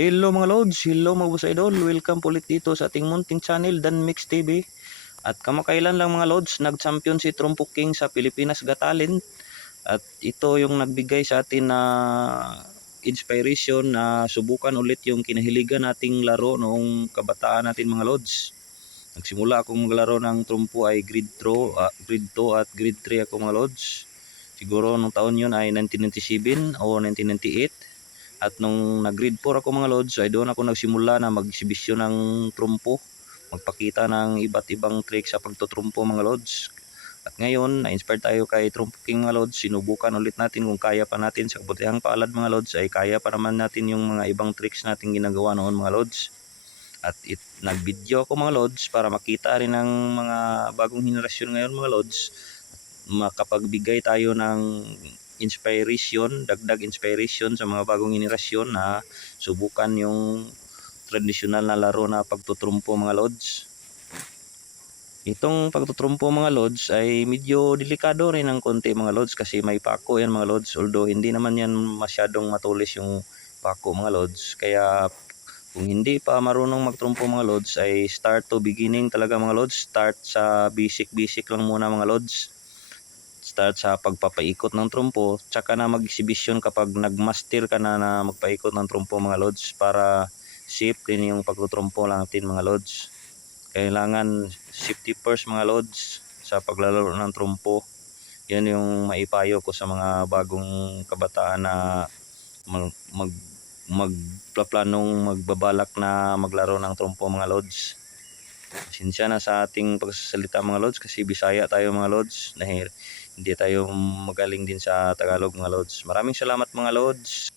Hello mga lods, hello mga boss idol, welcome ulit dito sa ating munting channel Dan Mix TV. At kamakailan lang mga lods, nag-champion si Trumpo King sa Pilipinas Got Talent. At ito yung nagbigay sa atin na inspiration na subukan ulit yung kinahiligan nating laro noong kabataan natin mga lods. Nagsimula akong maglaro ng trumpo ay grade 2 at grade 3 ako mga lods. Siguro nung taon yun ay 1997 o 1998. At nung nag-grade 4 ako mga lods, ay doon ako nagsimula na mag-exhibition ng trumpo. Magpakita ng iba't ibang trick sa pagtutrumpo mga lods. At ngayon, na-inspire tayo kay Trumpo King mga lods. Sinubukan ulit natin kung kaya pa natin sa kabutihang palad mga lods. Ay kaya pa naman natin yung mga ibang tricks natin ginagawa noon mga lods. At nag-video ako mga lods para makita rin ng mga bagong henerasyon ngayon mga lods. Makapagbigay tayo ng inspiration, dagdag inspiration sa mga bagong henerasyon na subukan yung tradisyonal na laro na pagtutrumpo mga lods. Itong pagtutrumpo mga lods ay medyo delikado rin ng konti mga lods kasi may pako yan mga lods, although hindi naman yan masyadong matulis yung pako mga lods. Kaya kung hindi pa marunong magtrumpo mga lods ay start to beginning talaga mga lods. Start sa basic lang muna mga lods. Start sa pagpapaikot ng trumpo, tsaka na mag-exhibition kapag nagmaster ka na magpaikot ng trumpo mga lods para safe din yung pagtutrumpo natin mga lods. Kailangan safety first mga lods sa paglalaro ng trumpo. Yan yung maipayo ko sa mga bagong kabataan na magplanong magbabalak na maglaro ng trumpo mga lods. Pasensya na sa ating pagsasalita mga lods kasi Bisaya tayo mga lods. Dahil hindi tayo magaling din sa Tagalog mga lods. Maraming salamat mga lods.